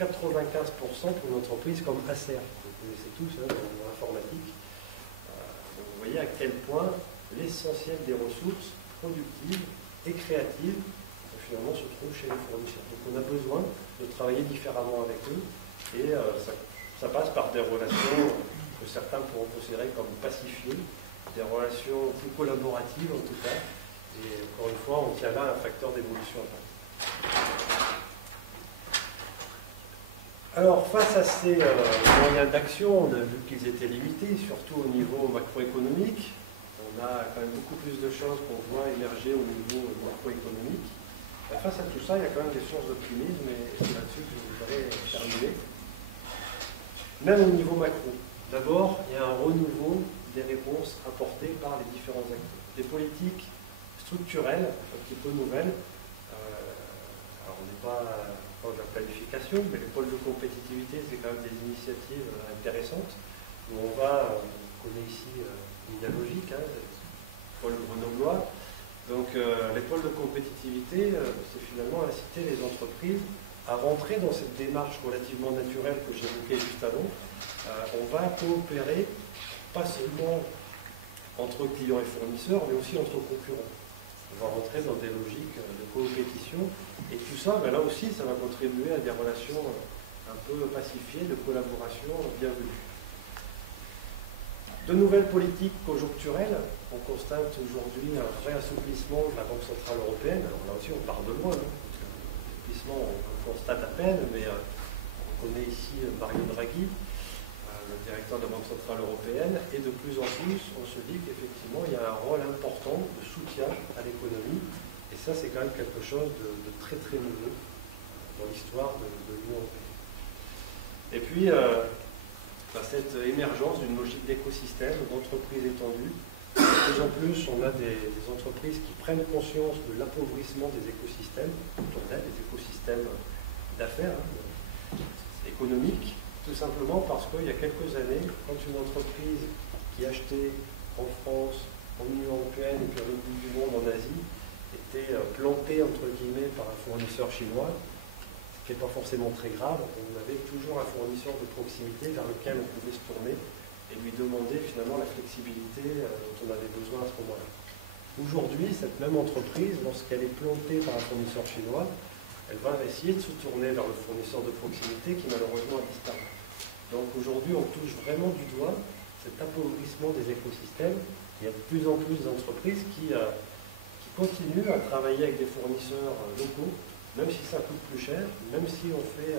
95% pour une entreprise comme Acer. Vous connaissez tous hein, dans l'informatique. Donc vous voyez à quel point l'essentiel des ressources productives et créatives finalement se trouve chez les fournisseurs. Donc on a besoin de travailler différemment avec eux et ça passe par des relations que certains pourront considérer comme pacifiées, des relations plus collaboratives en tout cas. Et encore une fois, on tient là un facteur d'évolution. Alors, face à ces moyens d'action, on a vu qu'ils étaient limités, surtout au niveau macroéconomique. On a quand même beaucoup plus de choses qu'on voit émerger au niveau macroéconomique. Face à tout ça, il y a quand même des sources d'optimisme, et c'est là-dessus que je voudrais terminer. Même au niveau macro. D'abord, il y a un renouveau des réponses apportées par les différents acteurs. Des politiques structurelles, un petit peu nouvelles. Alors on n'est pas dans la planification, mais les pôles de compétitivité, c'est quand même des initiatives intéressantes. Où on connaît ici l'idée logique, hein, les pôles grenoblois. Donc les pôles de compétitivité, c'est finalement inciter les entreprises à rentrer dans cette démarche relativement naturelle que j'évoquais juste avant. On va coopérer, pas seulement entre clients et fournisseurs, mais aussi entre concurrents. On va rentrer dans des logiques de coopétition, et tout ça, ben là aussi, ça va contribuer à des relations un peu pacifiées, de collaboration bienvenue. De nouvelles politiques conjoncturelles, on constate aujourd'hui un vrai assouplissement de la Banque Centrale Européenne. Alors là aussi, on part de loin. L'assouplissement, on le constate à peine, mais on connaît ici Mario Draghi, le directeur de la Banque Centrale Européenne, et de plus en plus, on se dit qu'effectivement, il y a un rôle important de soutien à l'économie, et ça, c'est quand même quelque chose de très très nouveau dans l'histoire de l'Union européenne. Et puis, cette émergence d'une logique d'écosystème, d'entreprises étendues, de plus en plus, on a des entreprises qui prennent conscience de l'appauvrissement des écosystèmes autour d'elles, des écosystèmes d'affaires, économiques, tout simplement parce qu'il y a quelques années, quand une entreprise qui achetait en France, en Union européenne et puis à l'autre bout du monde, en Asie, était plantée entre guillemets par un fournisseur chinois, ce qui n'est pas forcément très grave, on avait toujours un fournisseur de proximité vers lequel on pouvait se tourner et lui demander finalement la flexibilité dont on avait besoin à ce moment-là. Aujourd'hui, cette même entreprise, lorsqu'elle est plantée par un fournisseur chinois, elle va essayer de se tourner vers le fournisseur de proximité qui malheureusement a disparu. Donc aujourd'hui, on touche vraiment du doigt cet appauvrissement des écosystèmes. Il y a de plus en plus d'entreprises qui continuent à travailler avec des fournisseurs locaux, même si ça coûte plus cher, même si on fait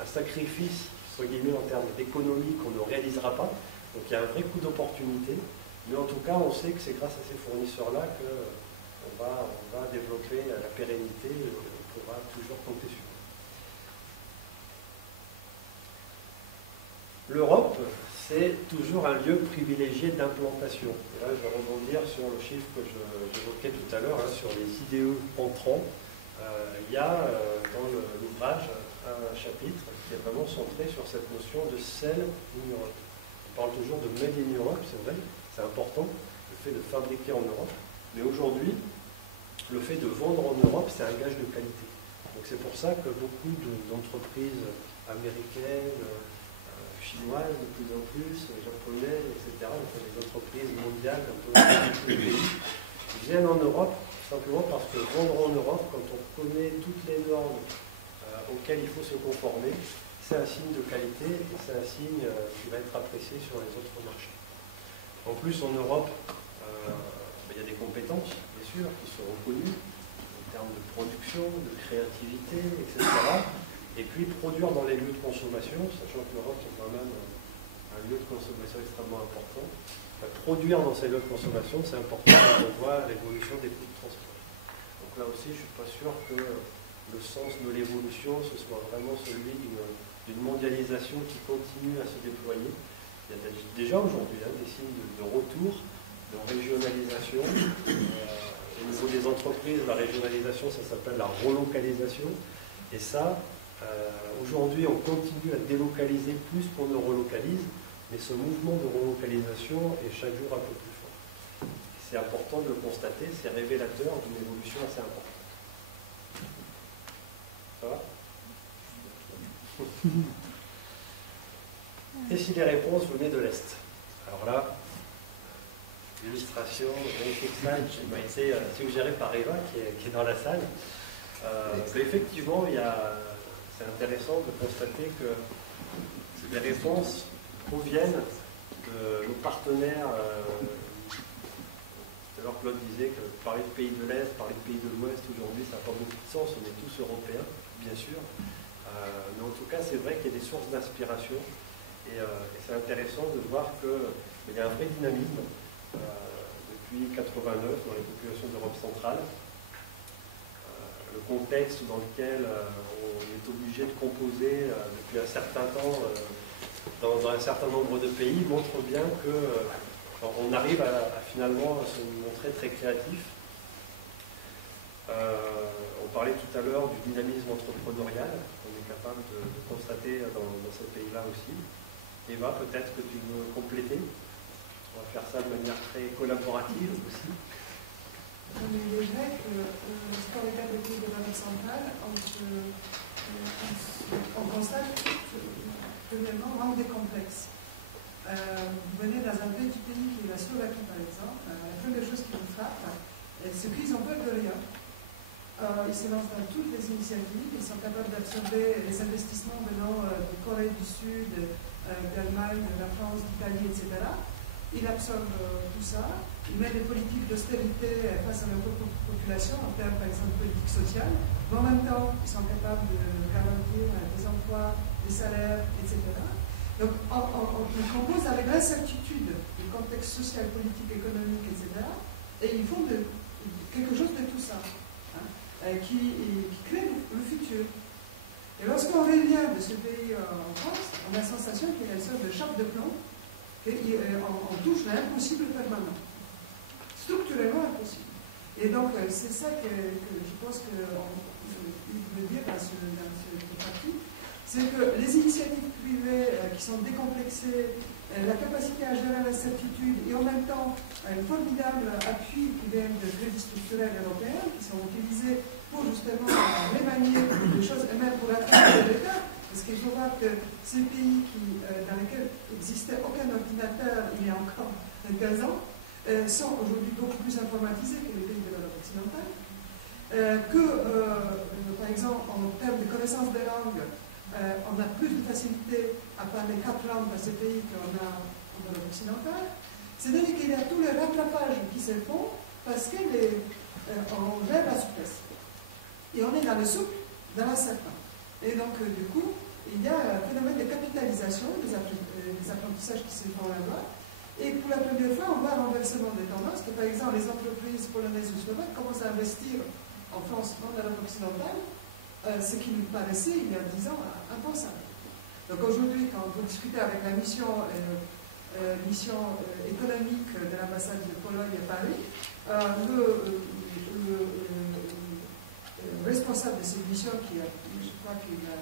un sacrifice, entre guillemets, en termes d'économie qu'on ne réalisera pas. Donc il y a un vrai coup d'opportunité. Mais en tout cas, on sait que c'est grâce à ces fournisseurs-là qu'on va développer la pérennité et on pourra toujours compter sur. L'Europe, c'est toujours un lieu privilégié d'implantation. Et là, je vais rebondir sur le chiffre que j'évoquais tout à l'heure, sur les IDE entrants. Il y a dans l'ouvrage un chapitre qui est vraiment centré sur cette notion de Sell in Europe. On parle toujours de Made in Europe, c'est vrai, c'est important, le fait de fabriquer en Europe. Mais aujourd'hui, le fait de vendre en Europe, c'est un gage de qualité. Donc c'est pour ça que beaucoup d'entreprises américaines, chinoises de plus en plus, japonaises, etc., enfin, les entreprises mondiales, un peu tous les pays, viennent en Europe, simplement parce que vendre en Europe, quand on connaît toutes les normes auxquelles il faut se conformer, c'est un signe de qualité et c'est un signe qui va être apprécié sur les autres marchés. En plus, en Europe, il y a des compétences, bien sûr, qui sont reconnues. termes de production, de créativité, etc. Et puis produire dans les lieux de consommation, sachant que l'Europe est quand même un lieu de consommation extrêmement important. Enfin, produire dans ces lieux de consommation, c'est important quand on voit l'évolution des coûts de transport. Donc là aussi, je ne suis pas sûr que le sens de l'évolution, ce soit vraiment celui d'une mondialisation qui continue à se déployer. Il y a déjà aujourd'hui des signes de retour, de régionalisation. Au niveau des entreprises, la régionalisation, ça s'appelle la relocalisation. Et ça, aujourd'hui, on continue à délocaliser plus qu'on ne relocalise, mais ce mouvement de relocalisation est chaque jour un peu plus fort. C'est important de le constater, c'est révélateur d'une évolution assez importante. Ça va ? Et si les réponses venaient de l'Est? Alors là, l'illustration magnifique slide qui m'a été suggérée par Eva, qui est dans la salle. Effectivement, c'est intéressant de constater que les réponses proviennent de nos partenaires. Tout à l'heure, Claude disait que parler de pays de l'Est, parler de pays de l'Ouest, aujourd'hui, ça n'a pas beaucoup de sens. On est tous européens, bien sûr. Mais en tout cas, c'est vrai qu'il y a des sources d'inspiration. Et c'est intéressant de voir qu'il y a un vrai dynamisme depuis 89 dans les populations d'Europe centrale. Le contexte dans lequel on est obligé de composer depuis un certain temps dans un certain nombre de pays montre bien qu'on arrive à finalement se montrer très créatif. On parlait tout à l'heure du dynamisme entrepreneurial qu'on est capable de constater dans ces pays-là aussi. Eva, peut-être que tu veux compléter. On va faire ça de manière très collaborative aussi. Il est vrai que dans les cas des pays de l'Europe centrale, on constate premièrement un manque de complexe. Vous venez dans un petit pays qui est la Slovaquie par exemple, la première chose qui nous frappe, c'est qu'ils ont peur de rien. Ils se lancent dans toutes les initiatives, ils sont capables d'absorber les investissements venant de Corée du Sud, d'Allemagne, de la France, d'Italie, etc. Ils absorbent tout ça, ils mettent des politiques d'austérité face à leur population, en termes par exemple de politique sociale, mais en même temps, ils sont capables de garantir des emplois, des salaires, etc. Donc on compose avec l'incertitude du contexte social, politique, économique, etc. Et ils font quelque chose de tout ça, qui crée le futur. Et lorsqu'on revient de ce pays en France, on a la sensation qu'il y a une sorte de chape de plomb, qu'on touche l'impossible permanent. Structurellement impossible. Et donc, c'est ça que je pense qu'il veut dire dans ce parti, c'est que les initiatives privées qui sont décomplexées, la capacité à gérer l'incertitude et en même temps un formidable appui qui vient de crédits structurels européens qui sont utilisés pour justement remanier les choses et même pour atteindre l'État. Parce qu'il faut voir que ces pays dans lesquels n'existait aucun ordinateur il y a encore 15 ans sont aujourd'hui beaucoup plus informatisés que les pays de l'Europe occidentale. Par exemple, en termes de connaissance des langues, on a plus de facilité à parler 4 langues dans ces pays qu'on a en Europe occidentale. C'est-à-dire qu'il y a tous les rattrapages qui se font parce qu'on gère la souplesse. Et on est dans le souple, dans la serpent. Et donc, du coup, il y a un phénomène de capitalisation des apprentissages qui se font là-bas. Et pour la première fois, on voit un renversement des tendances, que par exemple, les entreprises polonaises ou slovaques commencent à investir en France, dans l'Europe occidentale, ce qui nous paraissait, il y a 10 ans, impensable. Donc aujourd'hui, quand vous discutez avec la mission économique de l'ambassade de Pologne à Paris, le responsable de cette mission, je crois qu'il a,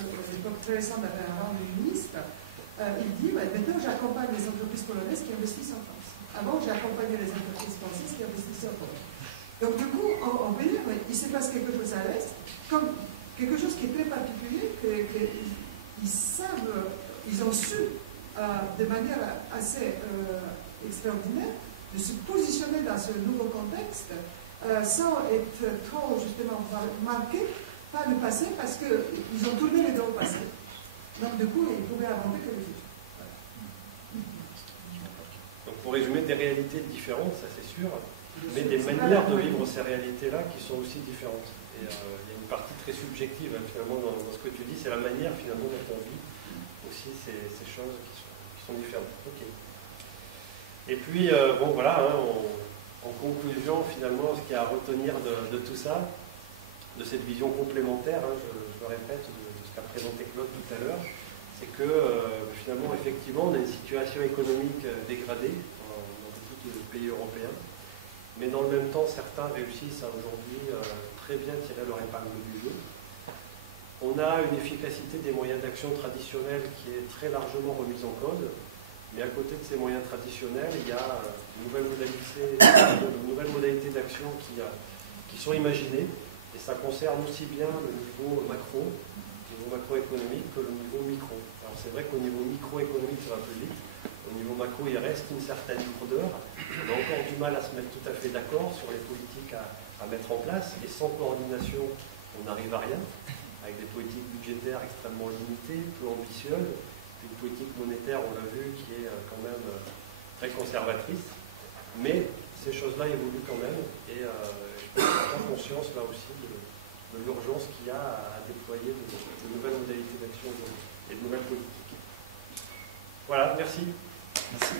à l'époque très récente, avait un rang de ministre, il dit, maintenant j'accompagne les entreprises polonaises qui investissent en France. Avant, j'accompagnais les entreprises françaises qui investissaient en Pologne. Donc du coup, on peut dire, il se passe quelque chose à l'Est, comme quelque chose qui est très particulier, qu'ils savent, ils ont su, de manière assez extraordinaire, de se positionner dans ce nouveau contexte, sans être trop, justement, marqués par le passé, parce qu'ils ont tourné les dos au passé. Donc du coup, ils pouvaient avancer que les autres. Donc pour résumer, des réalités différentes, ça c'est sûr. mais des manières de vivre ces réalités-là qui sont aussi différentes. Et il y a une partie très subjective finalement dans ce que tu dis, c'est la manière finalement dont on vit aussi ces choses qui sont différentes. Okay. Et puis, bon voilà, hein, en conclusion, finalement, ce qu'il y a à retenir de tout ça, de cette vision complémentaire, hein, je le répète, de ce qu'a présenté Claude tout à l'heure, c'est que finalement, effectivement, on a une situation économique dégradée dans beaucoup de pays européens, mais dans le même temps, certains réussissent à aujourd'hui très bien tirer leur épingle du jeu. On a une efficacité des moyens d'action traditionnels qui est très largement remise en cause. Mais à côté de ces moyens traditionnels, il y a de nouvelles modalités d'action qui sont imaginées, et ça concerne aussi bien le niveau macroéconomique, que le niveau micro. Alors c'est vrai qu'au niveau microéconomique, ça va plus vite. Au niveau macro, il reste une certaine lourdeur. On a encore du mal à se mettre tout à fait d'accord sur les politiques à mettre en place, et sans coordination, on n'arrive à rien, avec des politiques budgétaires extrêmement limitées, peu ambitieuses. Une politique monétaire, on l'a vu, qui est quand même très conservatrice, mais ces choses-là évoluent quand même, et je pense qu'on a conscience là aussi de l'urgence qu'il y a à déployer de nouvelles modalités d'action et de nouvelles politiques. Voilà, merci. Merci.